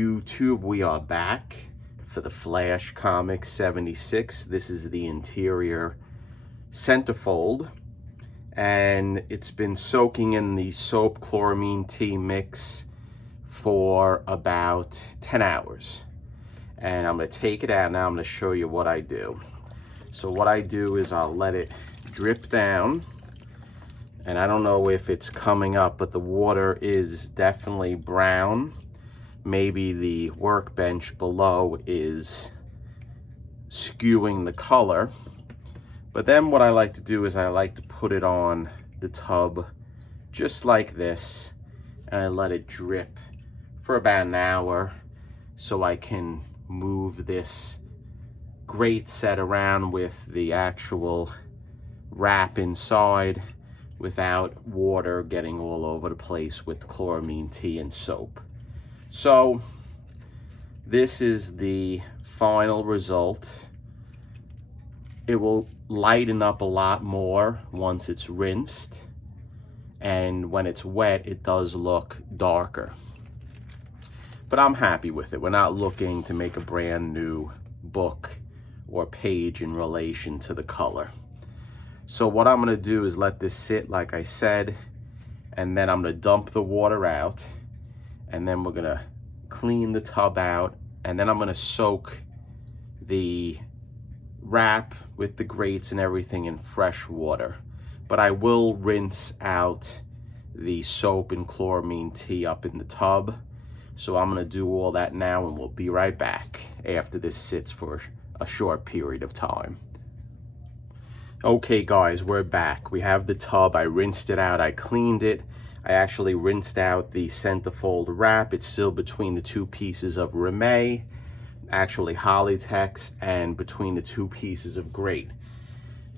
YouTube, we are back for the Flash Comics 76. This is the interior centerfold, and it's been soaking in the soap chloramine tea mix for about 10 hours. And I'm going to take it out now. I'm going to show you what I do. So what I do is I'll let it drip down, and I don't know if it's coming up, but the water is definitely brown. Maybe the workbench below is skewing the color. But then what I like to do is I like to put it on the tub just like this, and I let it drip for about an hour so I can move this grate set around with the actual wrap inside without water getting all over the place with chloramine tea and soap. So this is the final result. It will lighten up a lot more once it's rinsed, and when it's wet it does look darker. But I'm happy with it. We're not looking to make a brand new book or page in relation to the color. So what I'm going to do is let this sit like I said, and then I'm going to dump the water out, and then we're going to clean the tub out, and then I'm going to soak the wrap with the grates and everything in fresh water. But I will rinse out the soap and chloramine tea up in the tub. So I'm going to do all that now, and we'll be right back after this sits for a short period of time. Okay guys, we're back. We have the tub. I rinsed it out. I cleaned it. I actually rinsed out the centerfold wrap. It's still between the two pieces of Rimet, actually Hollytex, and between the two pieces of grate.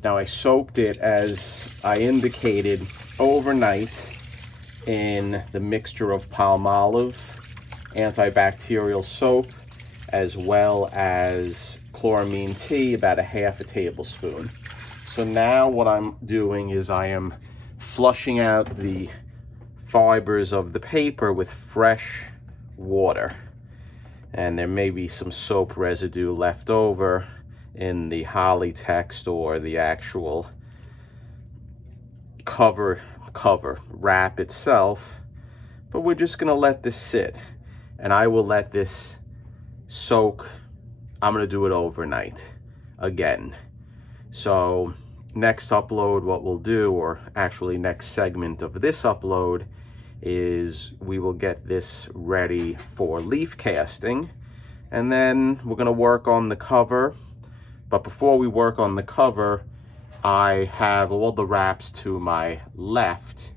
Now I soaked it, as I indicated, overnight in the mixture of Palmolive antibacterial soap as well as chloramine tea, about a half a tablespoon. So now what I'm doing is I am flushing out the fibers of the paper with fresh water, and there may be some soap residue left over in the Hollytex or the actual cover wrap itself, but we're just gonna let this sit, and I will let this soak. I'm gonna do it overnight again. So next upload, what we'll do, or actually next segment of this upload, is we will get this ready for leaf casting, and then we're going to work on the cover. But before we work on the cover, I have all the wraps to my left,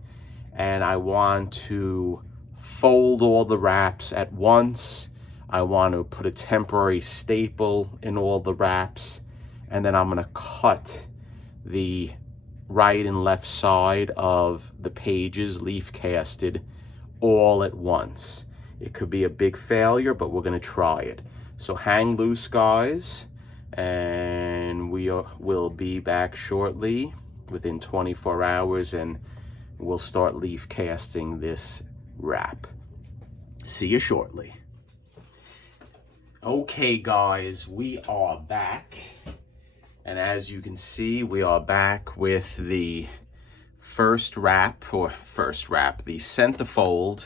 and I want to fold all the wraps at once. I want to put a temporary staple in all the wraps, and then I'm going to cut the right and left side of the pages leaf casted all at once. It could be a big failure, but we're going to try it. So hang loose guys, and we will be back shortly within 24 hours, and we'll start leaf casting this wrap. See you shortly. Okay guys, we are back. And as you can see, we are back with the first wrap, the centerfold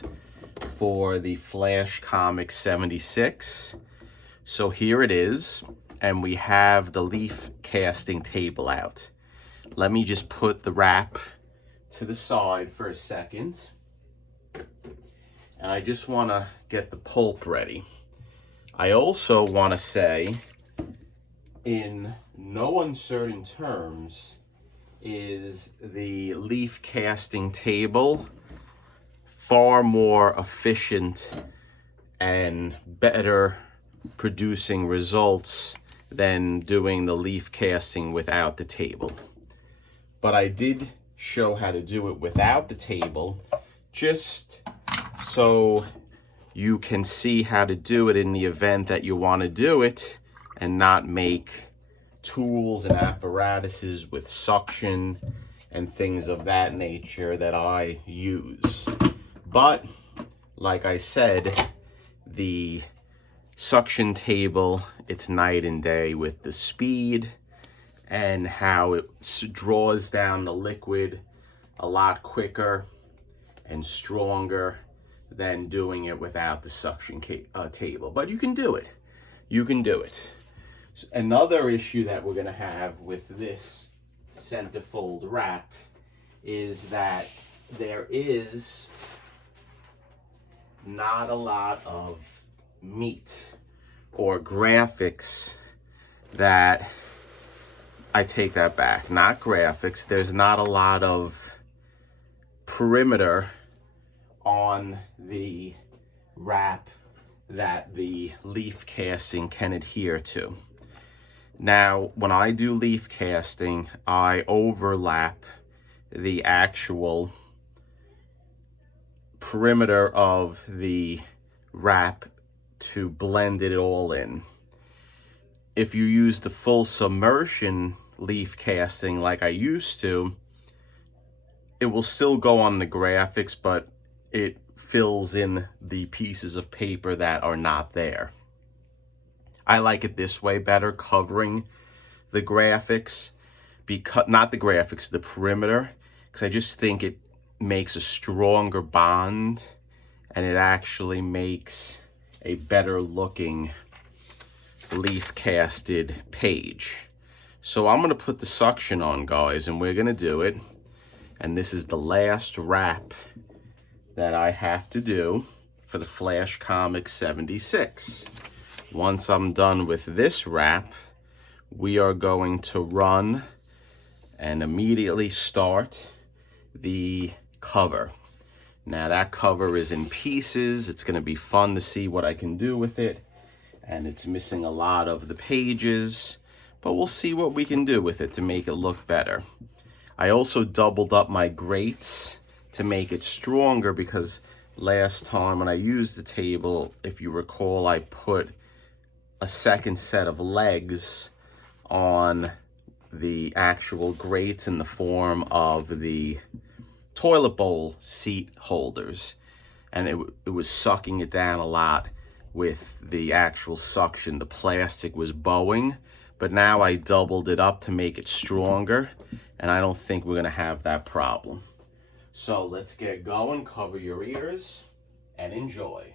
for the Flash Comics 76. So here it is, and we have the leaf casting table out. Let me just put the wrap to the side for a second. And I just want to get the pulp ready. I also want to say, in no uncertain terms, is the leaf casting table far more efficient and better producing results than doing the leaf casting without the table. But I did show how to do it without the table, just so you can see how to do it in the event that you want to do it and not make tools and apparatuses with suction and things of that nature that I use. But like I said, the suction table, it's night and day with the speed and how it draws down the liquid a lot quicker and stronger than doing it without the suction table. But you can do it. You can do it. Another issue that we're going to have with this centerfold wrap is that there is not a lot of meat or graphics that, I take that back, not graphics, there's not a lot of perimeter on the wrap that the leaf casting can adhere to. Now, when I do leaf casting, I overlap the actual perimeter of the wrap to blend it all in. If you use the full submersion leaf casting like I used to, it will still go on the graphics, but it fills in the pieces of paper that are not there. I like it this way better, covering the graphics, because not the graphics, the perimeter, because I just think it makes a stronger bond and it actually makes a better looking leaf casted page. So I'm going to put the suction on, guys, and we're going to do it. And this is the last wrap that I have to do for the Flash Comics 76. Once I'm done with this wrap, we are going to run and immediately start the cover. Now that cover is in pieces. It's going to be fun to see what I can do with it. And it's missing a lot of the pages, but we'll see what we can do with it to make it look better. I also doubled up my grates to make it stronger, because last time when I used the table, if you recall, I put a second set of legs on the actual grates in the form of the toilet bowl seat holders, and it was sucking it down a lot with the actual suction. The plastic was bowing, but now I doubled it up to make it stronger, and I don't think we're gonna have that problem. So let's get going. Cover your ears and enjoy.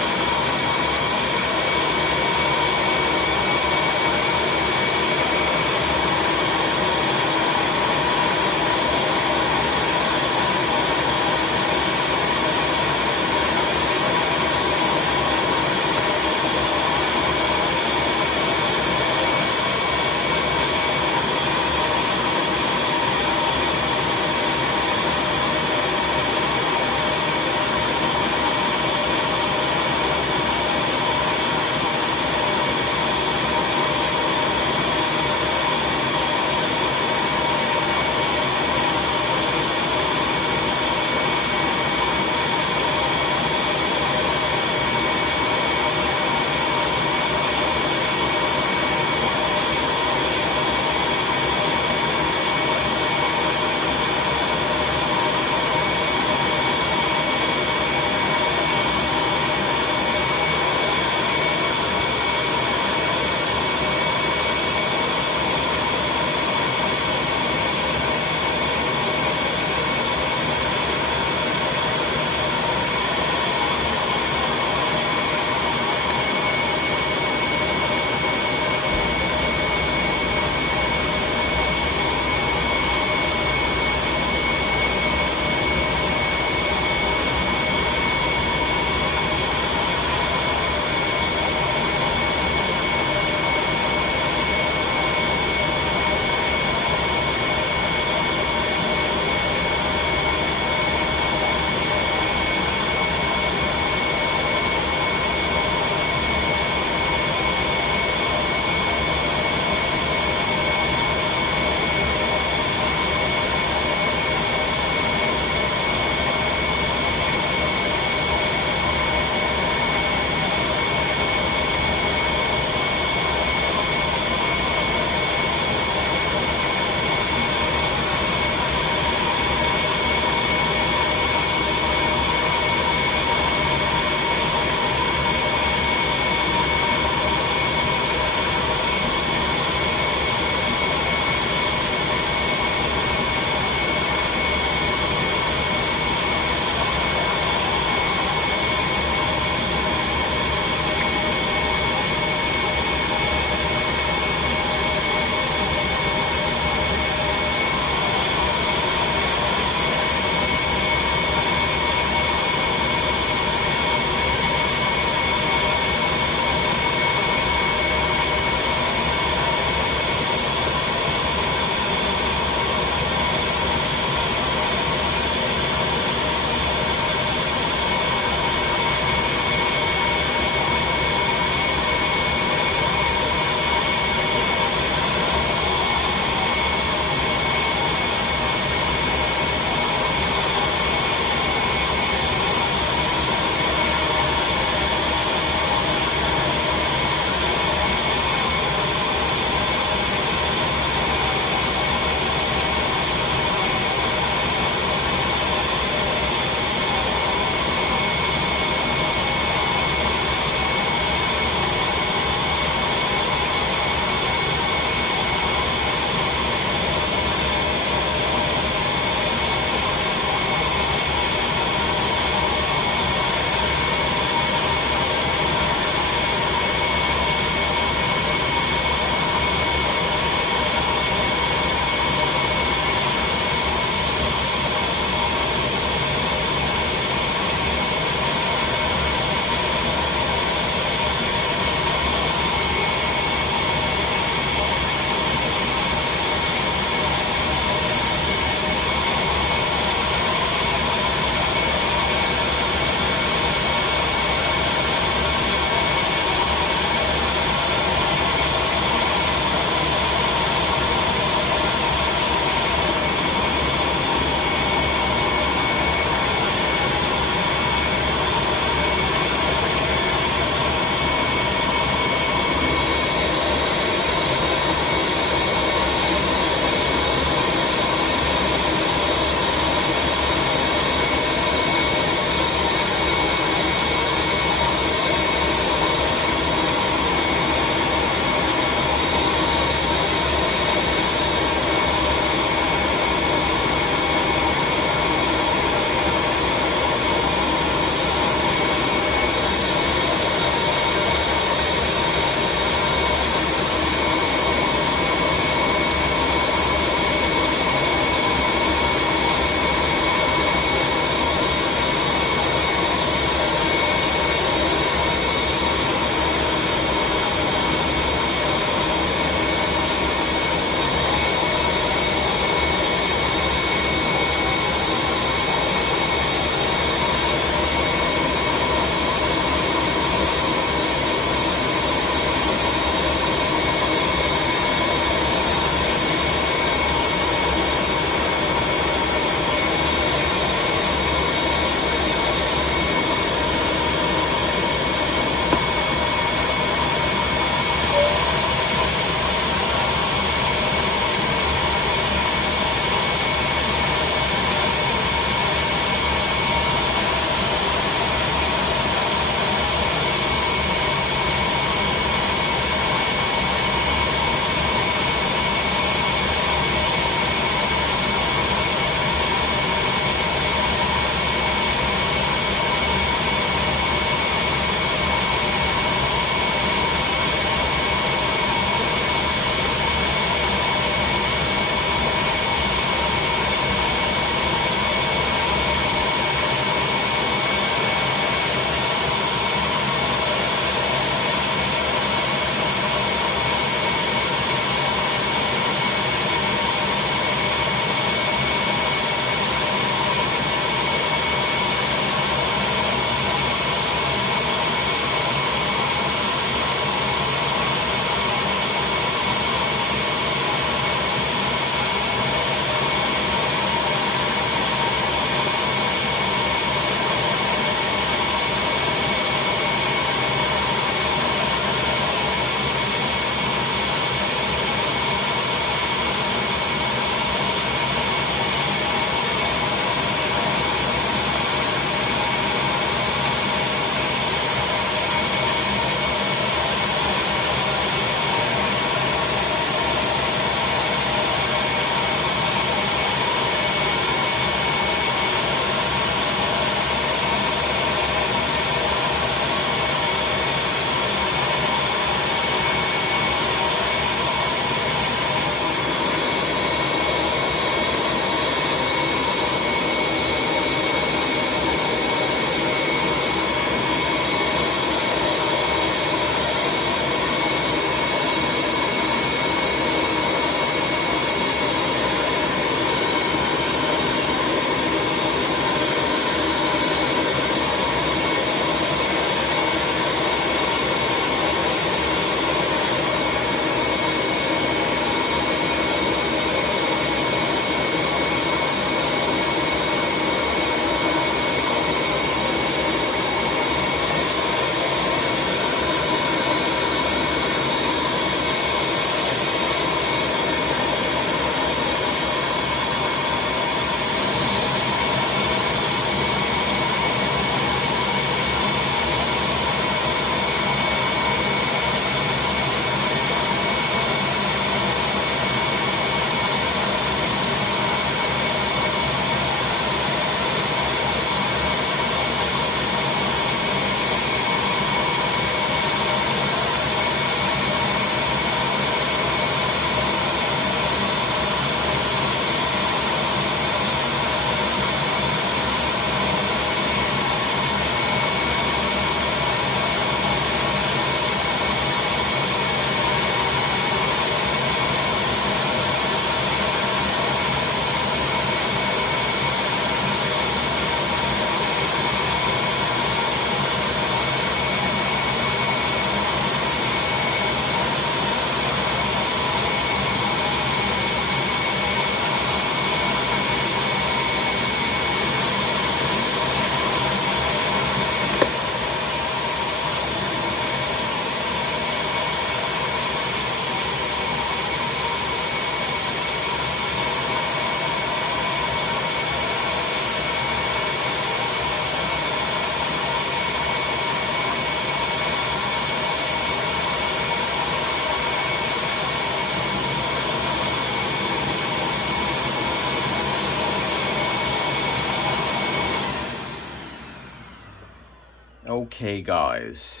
Okay, guys.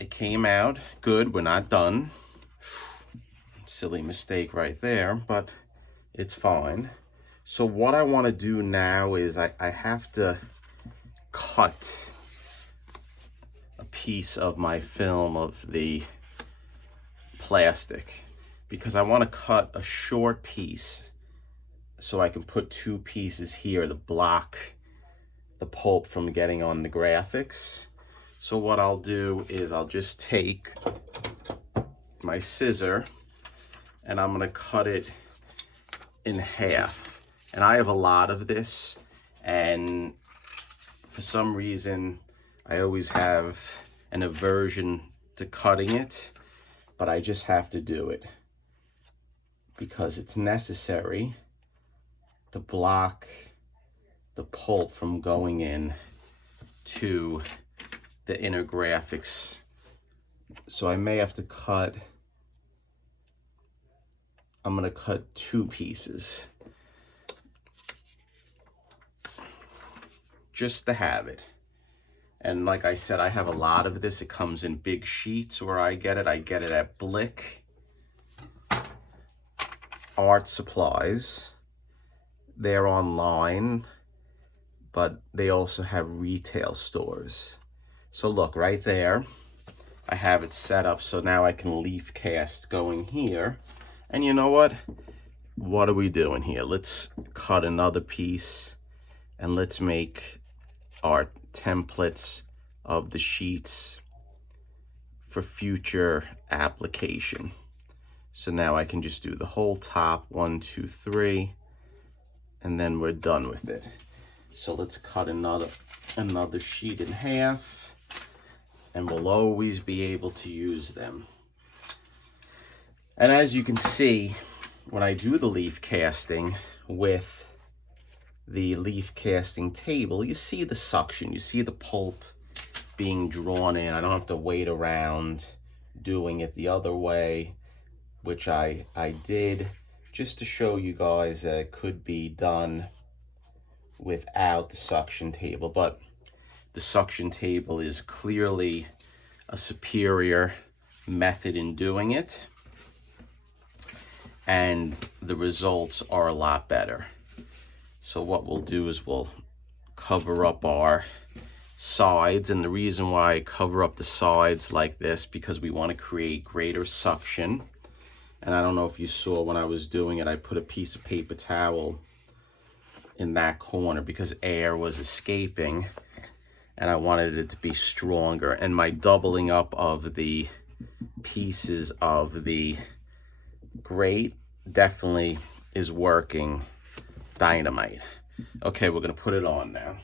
It came out good. We're not done. Silly mistake right there, but it's fine. So what I want to do now is I have to cut a piece of my film of the plastic, because I want to cut a short piece so I can put two pieces here to block the pulp from getting on the graphics. So what I'll do is I'll just take my scissor and I'm gonna cut it in half. And I have a lot of this, and for some reason I always have an aversion to cutting it, but I just have to do it because it's necessary to block the pulp from going in to the inner graphics. So I may have to cut, I'm gonna cut two pieces just to have it. And like I said, I have a lot of this. It comes in big sheets where I get it. I get it at Blick Art Supplies. They're online, but they also have retail stores. So look, right there, I have it set up so now I can leaf cast going here. And you know what? What are we doing here? Let's cut another piece and let's make our templates of the sheets for future application. So now I can just do the whole top, 1, 2, 3, and then we're done with it. So let's cut another sheet in half, and we'll always be able to use them. And as you can see, when I do the leaf casting with the leaf casting table, you see the suction, you see the pulp being drawn in. I don't have to wait around doing it the other way, which I did just to show you guys that it could be done without the suction table. But the suction table is clearly a superior method in doing it, and the results are a lot better. So what we'll do is we'll cover up our sides, and the reason why I cover up the sides like this, because we want to create greater suction. And I don't know if you saw when I was doing it, I put a piece of paper towel in that corner because air was escaping and I wanted it to be stronger. And my doubling up of the pieces of the grate definitely is working dynamite. Okay, we're gonna put it on now.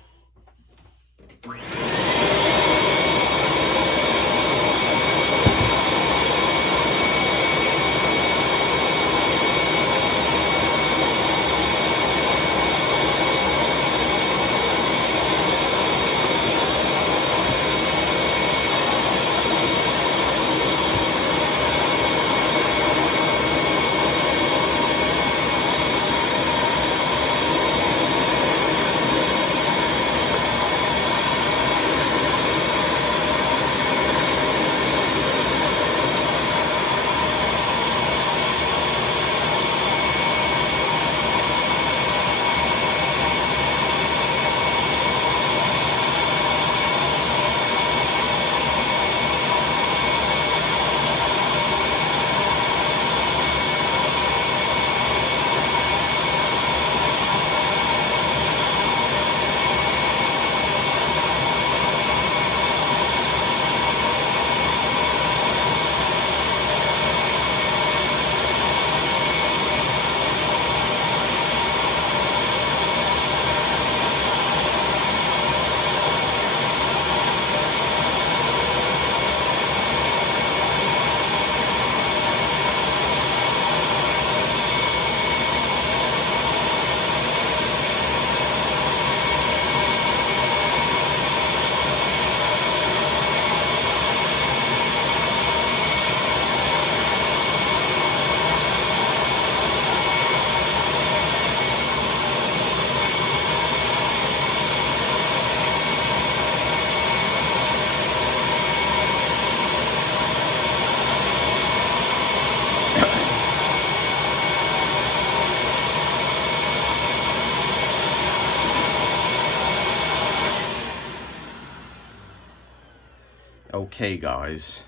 Okay, guys.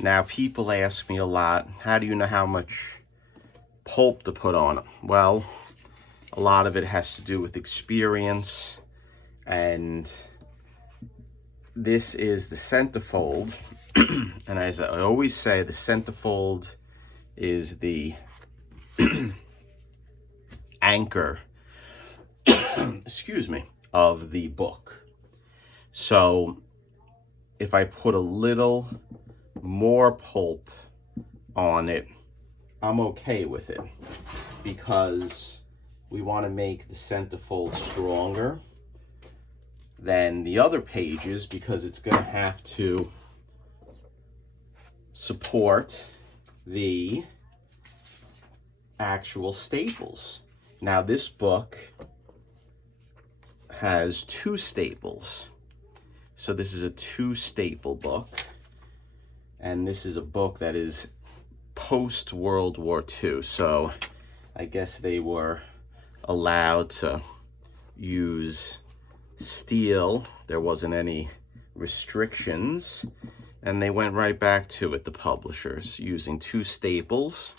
Now, people ask me a lot, how do you know how much pulp to put on them? Well, a lot of it has to do with experience, and this is the centerfold. And as I always say, the centerfold is the anchor, excuse me, of the book. So if I put a little more pulp on it, I'm okay with it, because we want to make the centerfold stronger than the other pages, because it's going to have to support the actual staples. Now, this book has 2 staples. So this is a 2-staple book, and this is a book that is post World War II. So I guess they were allowed to use steel. There wasn't any restrictions, and they went right back to it, the publishers, using 2 staples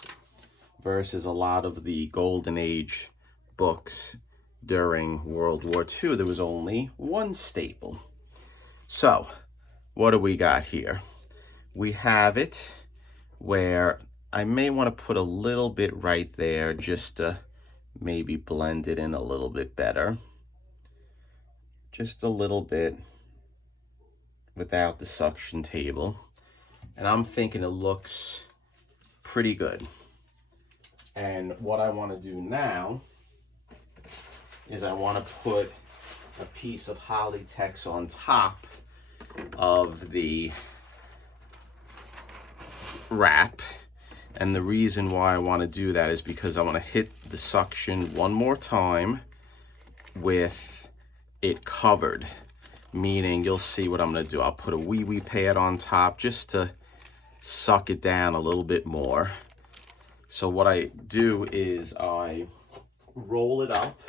versus a lot of the Golden Age books during World War II. There was only 1 staple. So what do we got here? We have it where I may want to put a little bit right there just to maybe blend it in a little bit better. Just a little bit without the suction table. And I'm thinking it looks pretty good. And what I want to do now is I want to put a piece of Hollytex on top of the wrap. And the reason why I want to do that is because I want to hit the suction one more time with it covered. Meaning, you'll see what I'm going to do. I'll put a wee pad on top just to suck it down a little bit more. So what I do is I roll it up,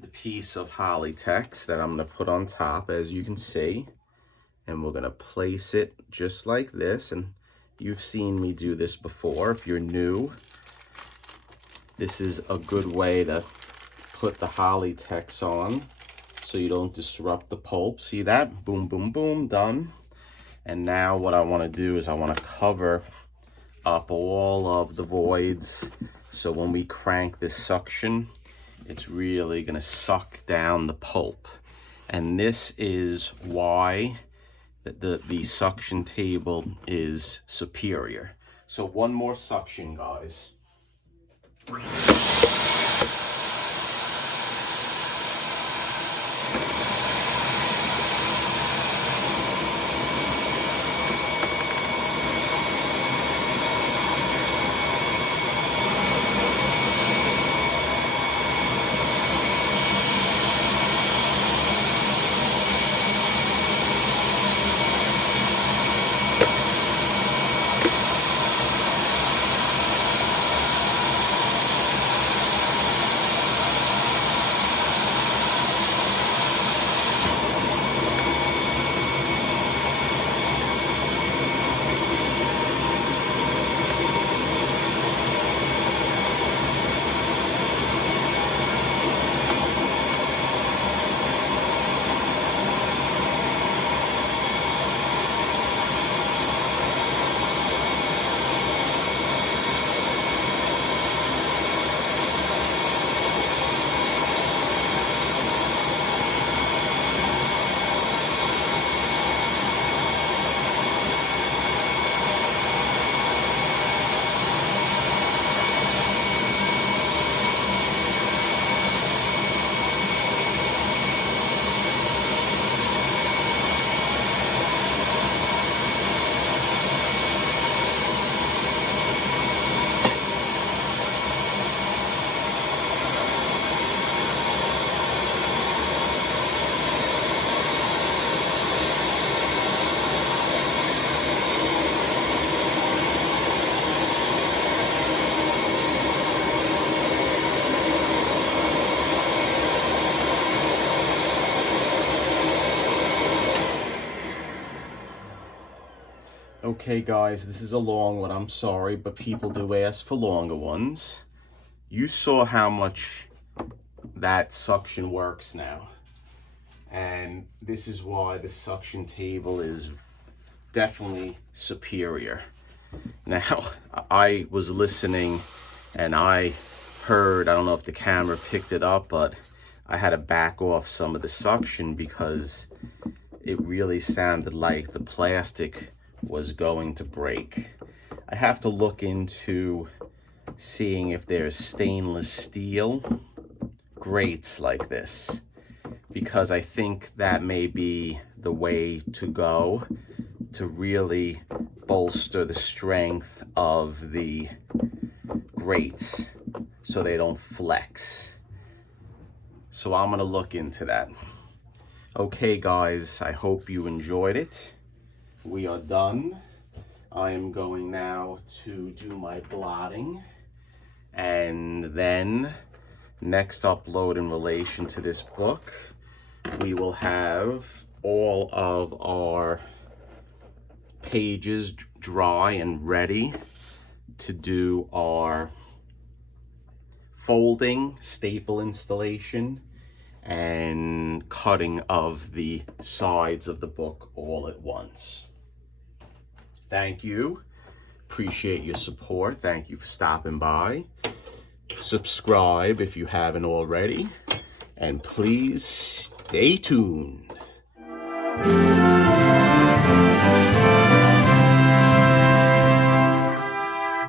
the piece of Hollytex that I'm going to put on top, as you can see. And we're going to place it just like this. And you've seen me do this before. If you're new, this is a good way to put the Hollytex on so you don't disrupt the pulp. See that? Boom, boom, boom, done. And now what I want to do is I want to cover up all of the voids, so when we crank this suction, it's really going to suck down the pulp. And this is why the suction table is superior. So one more suction, guys. Okay guys, this is a long one, I'm sorry, but people do ask for longer ones. You saw how much that suction works now. And this is why the suction table is definitely superior. Now, I was listening and I heard, I don't know if the camera picked it up, but I had to back off some of the suction because it really sounded like the plastic was going to break. I have to look into seeing if there's stainless steel grates like this, because I think that may be the way to go to really bolster the strength of the grates so they don't flex. So I'm gonna look into that. Okay guys, I hope you enjoyed it. We are done. I am going now to do my blotting, and then next upload in relation to this book, we will have all of our pages dry and ready to do our folding, staple installation, and cutting of the sides of the book all at once. Thank you. Appreciate your support. Thank you for stopping by. Subscribe if you haven't already, and please stay tuned.